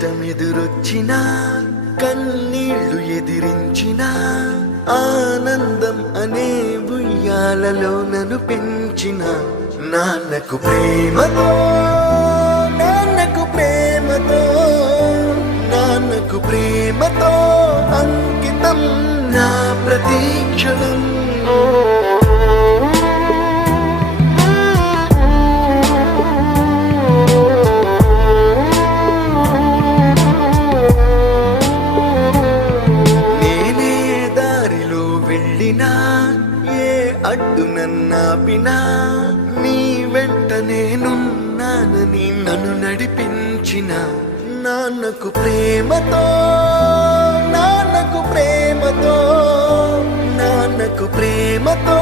కష్టమెదురొచ్చినా కన్నీళ్లు ఎదిరించినా ఆనందం అనే ఉయ్యాలలో నన్ను పెంచిన నాన్నకు ప్రేమతో నాన్నకు ప్రేమతో నాన్నకు ప్రేమతో అంకితం నా ప్రతీక్షణం. నేనే దారిలో వెళ్ళినా ఏ అడ్డు నన్నాపినా నీ వెంట నేనున్నానని నన్ను నడిపించిన నాన్నకు ప్రేమతో నాన్నకు ప్రేమతో నాన్నకు ప్రేమతో